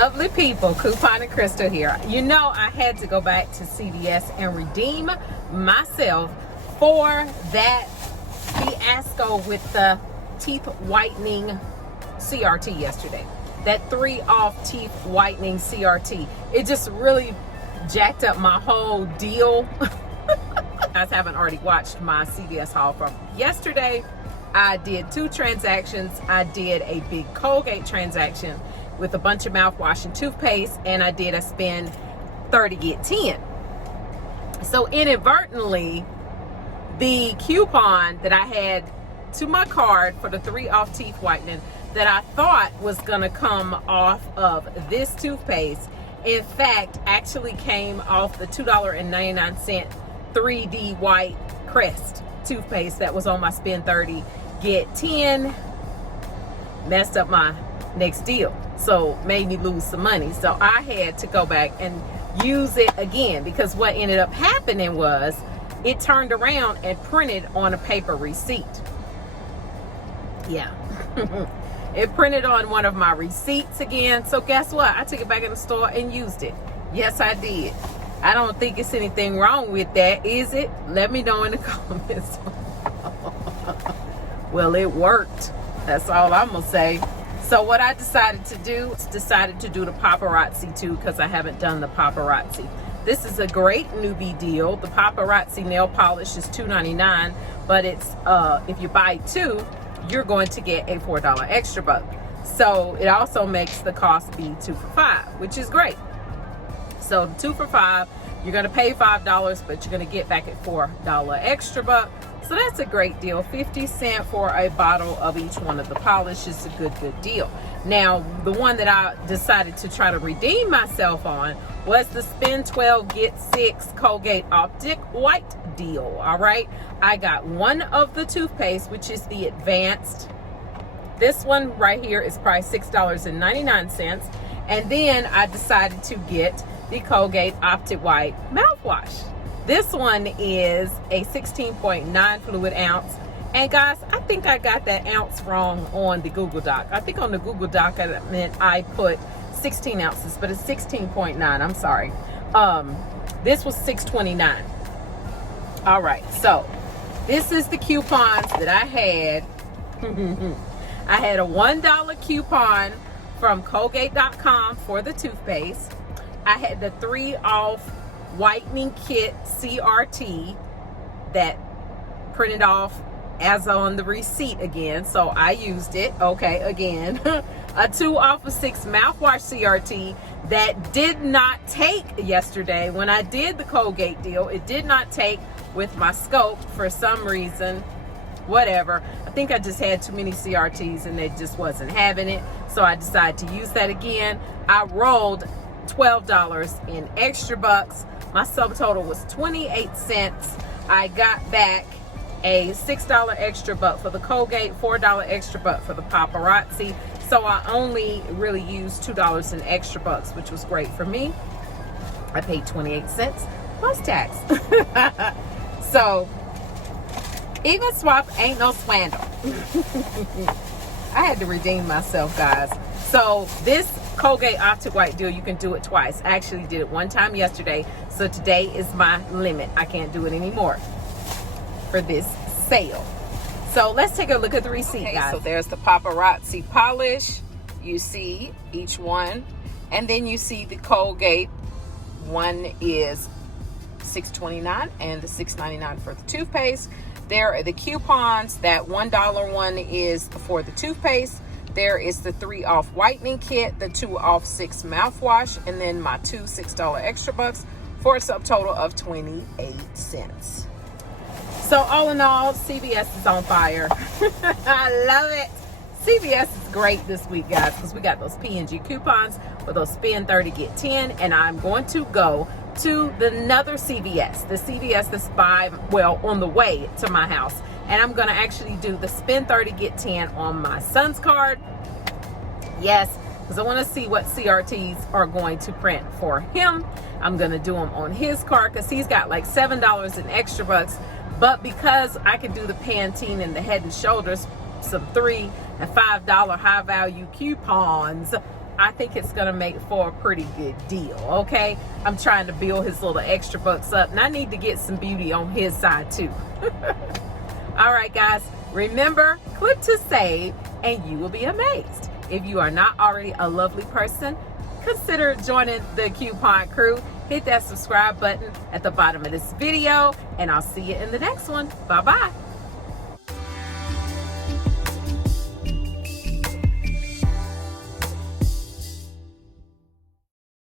Lovely people, Coupon and Crystal here. You know, I had to go back to CVS and redeem myself for that fiasco with the teeth whitening CRT yesterday. That 3-off teeth whitening CRT. It just really jacked up my whole deal. You guys haven't already watched my CVS haul from yesterday. I did 2 transactions. I did a big Colgate transaction with a bunch of mouthwash and toothpaste, and I did a spend 30 get 10. So inadvertently, the coupon that I had to my card for the 3-off teeth whitening that I thought was gonna come off of this toothpaste, in fact, actually came off the $2.99 3D white Crest toothpaste that was on my spend 30 get 10. Messed up my next deal, so made me lose some money. So I had to go back and use it again, because what ended up happening was it turned around and printed on a paper receipt. Yeah. It printed on one of my receipts again. So guess what? I took it back in the store and used it. Yes, I did. I don't think it's anything wrong with that, is it? Let me know in the comments. Well, it worked. That's all I'm gonna say. So what I decided to do the paparazzi too, because I haven't done the paparazzi. This is a great newbie deal. The paparazzi nail polish is $2.99, but it's if you buy 2, you're going to get a $4 extra buck. So it also makes the cost be 2 for $5, which is great. So 2 for $5, you're gonna pay $5, but you're gonna get back a $4 extra buck. So that's a great deal. 50 cents for a bottle of each one of the polish is a good deal. Now, the one that I decided to try to redeem myself on was the spend 12 get 6 Colgate Optic White deal. All right, I got one of the toothpaste, which is the advanced. This one right here is priced $6.99, and then I decided to get the Colgate Optic White mouthwash. This one is a 16.9 fluid ounce. And guys, I think I got that ounce wrong on the Google Doc. I think on the Google Doc I put 16 ounces, but it's 16.9. I'm sorry. This was 6.29. All right, so this is the coupons that I had. I had a $1 coupon from Colgate.com for the toothpaste. I had the 3-off whitening kit CRT that printed off as on the receipt again, so I used it. Okay, again. A 2 off of 6 mouthwash CRT that did not take yesterday when I did the Colgate deal. It did not take with my scope for some reason, whatever. I think I just had too many CRTs and it just wasn't having it, so I decided to use that again. I rolled $12 in extra bucks. My subtotal was 28 cents. I got back a $6 extra buck for the Colgate, $4 extra buck for the paparazzi. So I only really used $2 in extra bucks, which was great for me. I paid 28 cents plus tax. So even swap ain't no swindle. I had to redeem myself, guys. So this Colgate Optic White deal, you can do it twice. I actually did it one time yesterday, so today is my limit. I can't do it anymore for this sale. So let's take a look at the receipt, guys. So there's the paparazzi polish. You see each one, and then you see the Colgate one is $6.29 and the $6.99 for the toothpaste. There are the coupons. That $1 one is for the toothpaste. There is the 3-off whitening kit, the 2 off 6 mouthwash, and then my 2 $6 extra bucks for a subtotal of 28 cents. So all in all, CVS is on fire. I love it. CVS is great this week, guys, because we got those P&G coupons for those spend 30 get 10, and I'm going to go to another CVS, the CVS that's on the way to my house. And I'm gonna actually do the spend 30 get 10 on my son's card. Yes, because I want to see what CRTs are going to print for him. I'm gonna do them on his card because he's got like $7 in extra bucks. But because I can do the Pantene and the Head and Shoulders, some $3 and $5 high value coupons, I think it's gonna make for a pretty good deal, okay? I'm trying to build his little extra bucks up, and I need to get some beauty on his side too. All right, guys, remember, click to save, and you will be amazed. If you are not already a lovely person, consider joining the coupon crew. Hit that subscribe button at the bottom of this video, and I'll see you in the next one. Bye-bye.